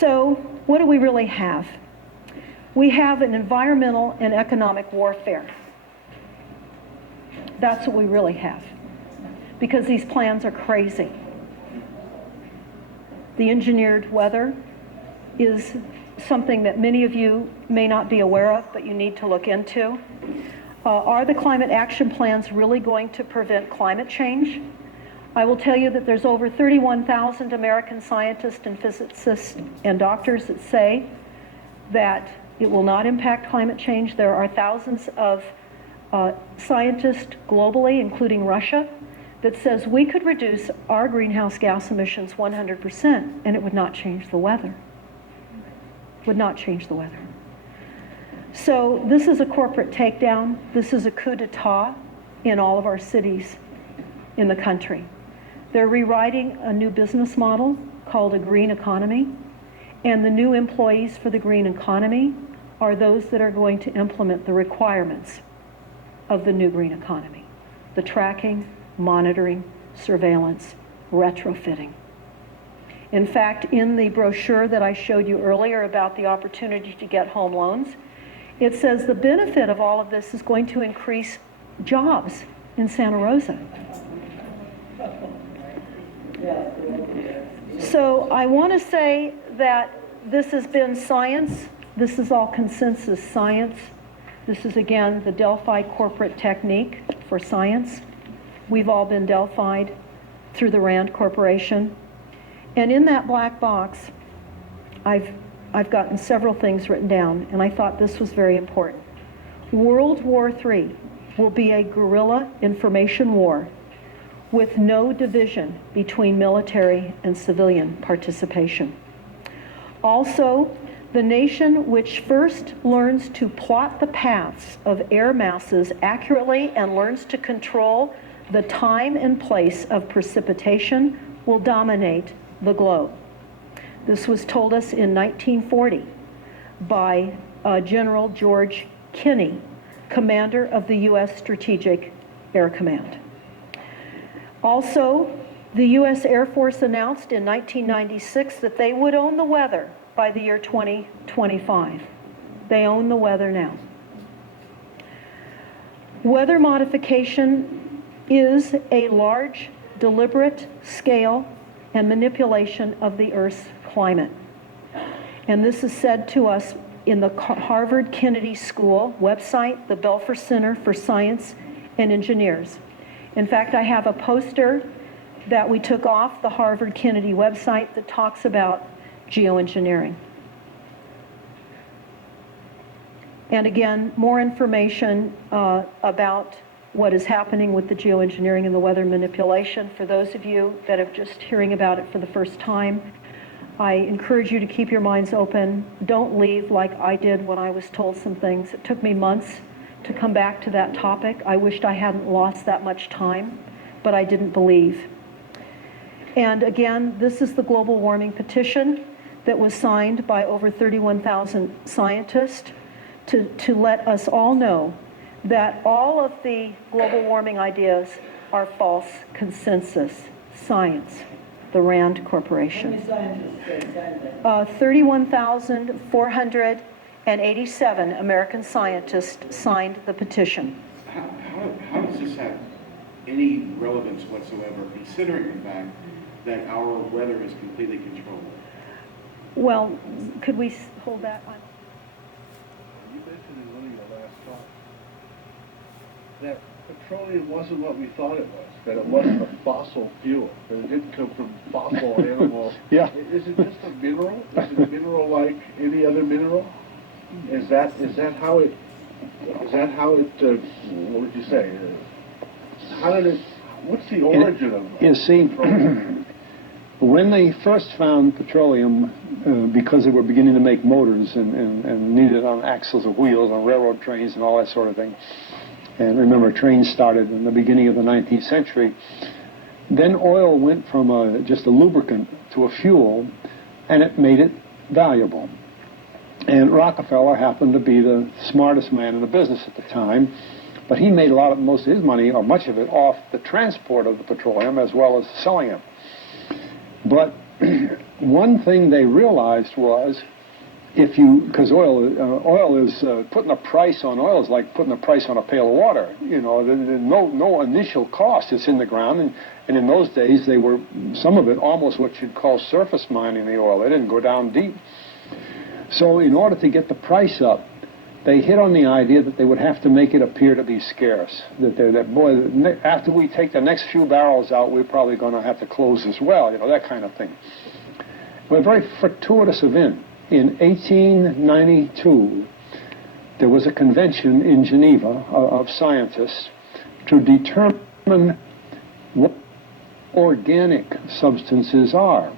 So what do we really have? We have an environmental and economic warfare. That's what we really have, because these plans are crazy. The engineered weather is something that many of you may not be aware of, but you need to look into. Are the climate action plans really going to prevent climate change? I will tell you that there's over 31,000 American scientists and physicists and doctors that say that it will not impact climate change. There are thousands of scientists globally, including Russia, that says we could reduce our greenhouse gas emissions 100% and it would not change the weather. Would not change the weather. So this is a corporate takedown. This is a coup d'etat in all of our cities in the country. They're rewriting a new business model called a green economy, and the new employees for the green economy are those that are going to implement the requirements of the new green economy. The tracking, monitoring, surveillance, retrofitting. In fact, in the brochure that I showed you earlier about the opportunity to get home loans, it says the benefit of all of this is going to increase jobs in Santa Rosa. So I want to say that this has been science. This is all consensus science. This is, again, the Delphi corporate technique for science. We've all been Delphi'd through the RAND Corporation. And in that black box, I've gotten several things written down, and I thought this was very important. World War III will be a guerrilla information war with no division between military and civilian participation. Also, the nation which first learns to plot the paths of air masses accurately and learns to control the time and place of precipitation will dominate the globe. This was told us in 1940 by General George Kinney, commander of the U.S. Strategic Air Command. Also, the U.S. Air Force announced in 1996 that they would own the weather by the year 2025. They own the weather now. Weather modification is a large, deliberate scale and manipulation of the Earth's climate. And this is said to us in the Harvard Kennedy School website, the Belfer Center for Science and Engineers. In fact, I have a poster that we took off the Harvard Kennedy website that talks about geoengineering. And again, more information about what is happening with the geoengineering and the weather manipulation. For those of you that are just hearing about it for the first time, I encourage you to keep your minds open. Don't leave like I did when I was told some things. It took me months to come back to that topic. I wished I hadn't lost that much time, but I didn't believe. And again, this is the global warming petition that was signed by over 31,000 scientists to let us all know that all of the global warming ideas are false consensus science, the RAND Corporation. How many scientists signed that? 31,487 American scientists signed the petition. How does this have any relevance whatsoever, considering the fact that our weather is completely controlled? Well, could we hold that on? You mentioned in one of your last talks that petroleum wasn't what we thought it was, that it wasn't a fossil fuel, that it didn't come from fossil animals. Yeah. Is it just a mineral? Is it a mineral like any other mineral? Is that how it, what would you say? What's the origin of You see, petroleum? when they first found petroleum, because they were beginning to make motors and needed on axles or wheels on railroad trains and all that sort of thing, and remember, trains started in the beginning of the 19th century, then oil went from just a lubricant to a fuel, and it made it valuable. And Rockefeller happened to be the smartest man in the business at the time, but he made most of his money, or much of it, off the transport of the petroleum as well as selling it. But one thing they realized was, if you, because oil is putting a price on oil is like putting a price on a pail of water. You know, there's no initial cost. It's in the ground, and in those days they were, some of it almost what you'd call surface mining the oil. They didn't go down deep. So in order to get the price up, they hit on the idea that they would have to make it appear to be scarce. After we take the next few barrels out, we're probably going to have to close as well. You know, that kind of thing. But a very fortuitous event. In 1892, there was a convention in Geneva of scientists to determine what organic substances are.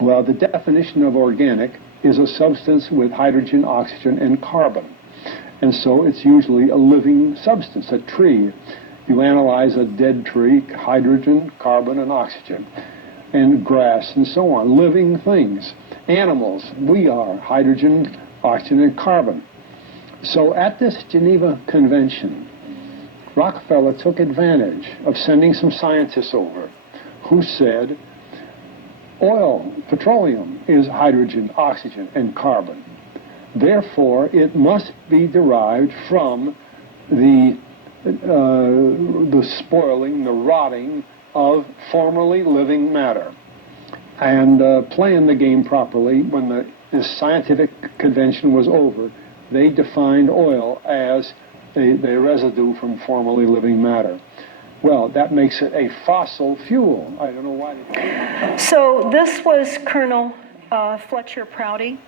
Well, the definition of organic is a substance with hydrogen, oxygen, and carbon. And so it's usually a living substance, a tree. You analyze a dead tree, hydrogen, carbon, and oxygen, and grass, and so on, living things. Animals, we are hydrogen, oxygen, and carbon. So at this Geneva Convention, Rockefeller took advantage of sending some scientists over who said, oil, petroleum, is hydrogen, oxygen, and carbon. Therefore, it must be derived from the spoiling, the rotting of formerly living matter. And playing the game properly, when this scientific convention was over, they defined oil as the residue from formerly living matter. Well, that makes it a fossil fuel. I don't know why. So this was Colonel Fletcher Prouty,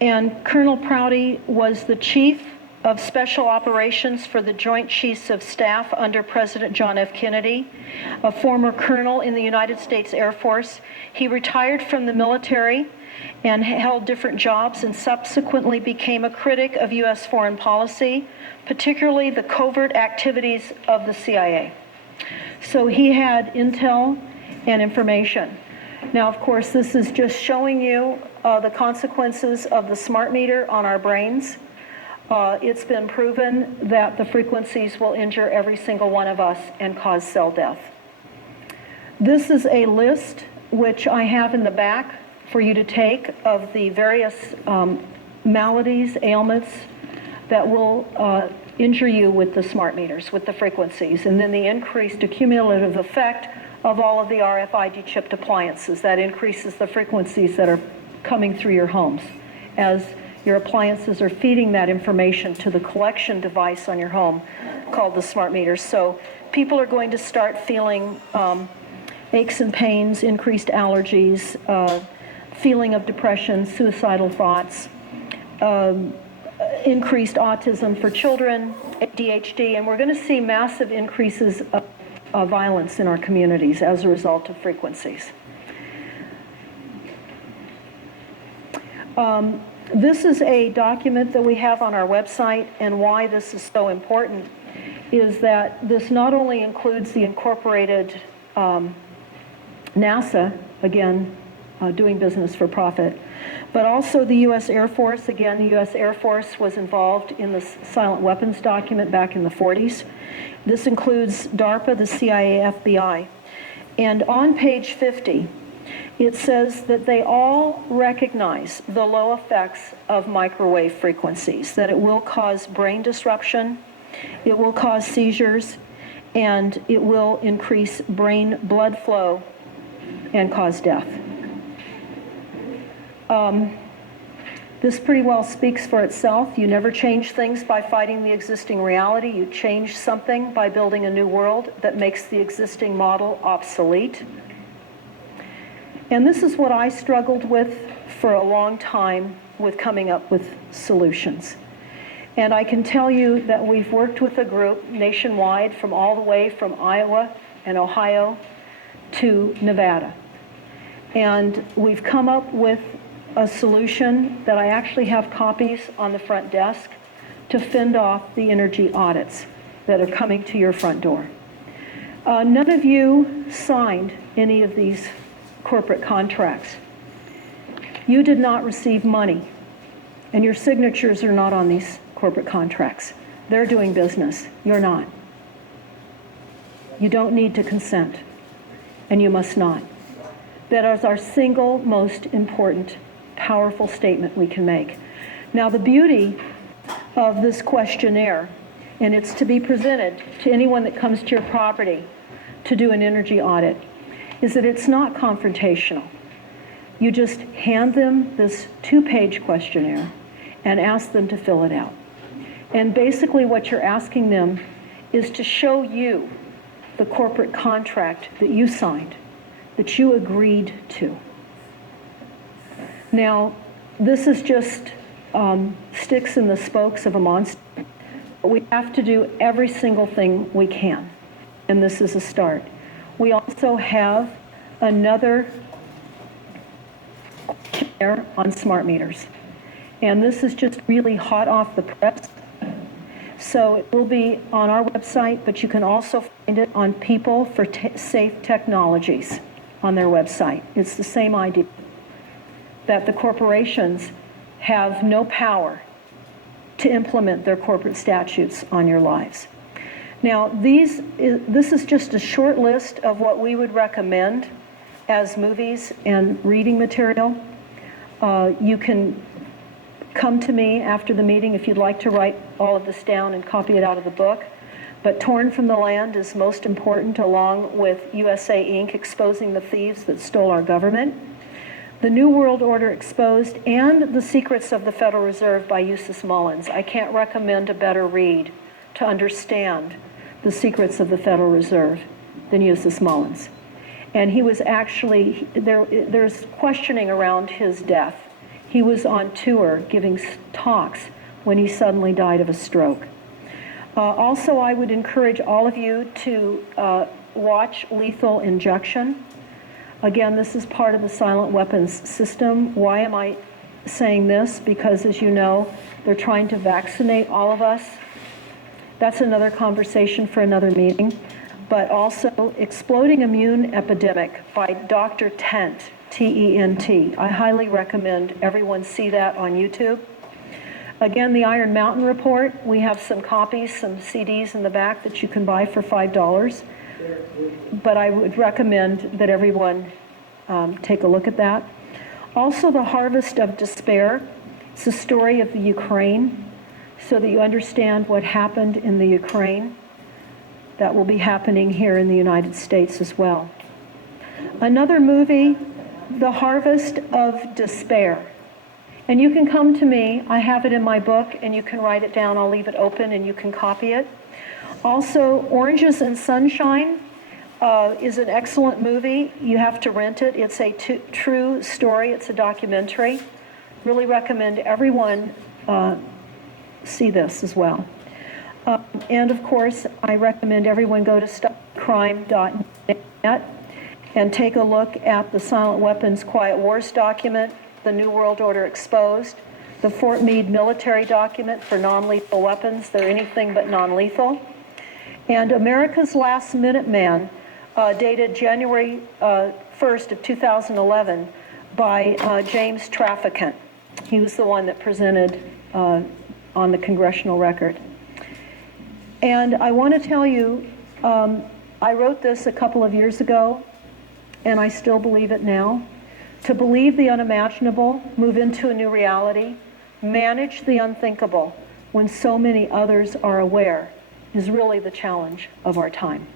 and Colonel Prouty was the chief of Special Operations for the Joint Chiefs of Staff under President John F. Kennedy, a former colonel in the United States Air Force. He retired from the military and held different jobs and subsequently became a critic of U.S. foreign policy, particularly the covert activities of the CIA. So he had intel and information. Now, of course, this is just showing you the consequences of the smart meter on our brains. It's been proven that the frequencies will injure every single one of us and cause cell death. This is a list which I have in the back for you to take of the various maladies, ailments that will injure you with the smart meters, with the frequencies, and then the increased accumulative effect of all of the RFID chipped appliances. That increases the frequencies that are coming through your homes as your appliances are feeding that information to the collection device on your home called the smart meters. So people are going to start feeling aches and pains, increased allergies, feeling of depression, suicidal thoughts, increased autism for children, ADHD, and we're going to see massive increases of violence in our communities as a result of frequencies. This is a document that we have on our website, and why this is so important is that this not only includes the incorporated NASA, again, doing business for profit, but also the U.S. Air Force. Again, the U.S. Air Force was involved in the silent weapons document back in the 40s. This includes DARPA, the CIA, FBI. And on page 50, it says that they all recognize the low effects of microwave frequencies, that it will cause brain disruption, it will cause seizures, and it will increase brain blood flow and cause death. This pretty well speaks for itself. You never change things by fighting the existing reality. You change something by building a new world that makes the existing model obsolete. And this is what I struggled with for a long time, with coming up with solutions. And I can tell you that we've worked with a group nationwide, from all the way from Iowa and Ohio to Nevada. And we've come up with a solution that I actually have copies on the front desk to fend off the energy audits that are coming to your front door. None of you signed any of these corporate contracts. You did not receive money, and your signatures are not on these corporate contracts. They're doing business. You're not. You don't need to consent, and you must not. That is our single most important, powerful statement we can make. Now, the beauty of this questionnaire, and it's to be presented to anyone that comes to your property to do an energy audit, is that it's not confrontational. You just hand them this 2-page questionnaire and ask them to fill it out. And basically what you're asking them is to show you the corporate contract that you signed, that you agreed to. Now, this is just sticks in the spokes of a monster. We have to do every single thing we can, and this is a start. We also have another questionnaire on smart meters, and this is just really hot off the press. So it will be on our website, but you can also find it on People for Safe Technologies on their website. It's the same idea, that the corporations have no power to implement their corporate statutes on your lives. Now, this is just a short list of what we would recommend as movies and reading material. You can come to me after the meeting if you'd like to write all of this down and copy it out of the book. But Torn from the Land is most important, along with USA Inc. exposing the thieves that stole our government, The New World Order Exposed, and The Secrets of the Federal Reserve by Eustace Mullins. I can't recommend a better read to understand the secrets of the Federal Reserve than Eustace Mullins. And he was actually, there's questioning around his death. He was on tour giving talks when he suddenly died of a stroke. Also, I would encourage all of you to watch Lethal Injection. Again, this is part of the silent weapons system. Why am I saying this? Because, as you know, they're trying to vaccinate all of us. That's another conversation for another meeting. But also, Exploding Immune Epidemic by Dr. Tent, T-E-N-T. I highly recommend everyone see that on YouTube. Again, the Iron Mountain Report. We have some copies, some CDs in the back that you can buy for $5. But I would recommend that everyone take a look at that. Also, The Harvest of Despair. It's a story of the Ukraine, so that you understand what happened in the Ukraine. That will be happening here in the United States as well. Another movie, The Harvest of Despair. And you can come to me. I have it in my book, and you can write it down. I'll leave it open, and you can copy it. Also, Oranges and Sunshine is an excellent movie. You have to rent it. It's a true story. It's a documentary. Really recommend everyone see this as well. And of course, I recommend everyone go to stopcrime.net and take a look at the Silent Weapons Quiet Wars document, the New World Order Exposed, the Fort Meade military document for non-lethal weapons. They're anything but non-lethal. And America's Last Minuteman, dated January 1st of 2011 by James Traficant. He was the one that presented on the Congressional Record. And I want to tell you, I wrote this a couple of years ago, and I still believe it now. To believe the unimaginable, move into a new reality, manage the unthinkable when so many others are aware, is really the challenge of our time.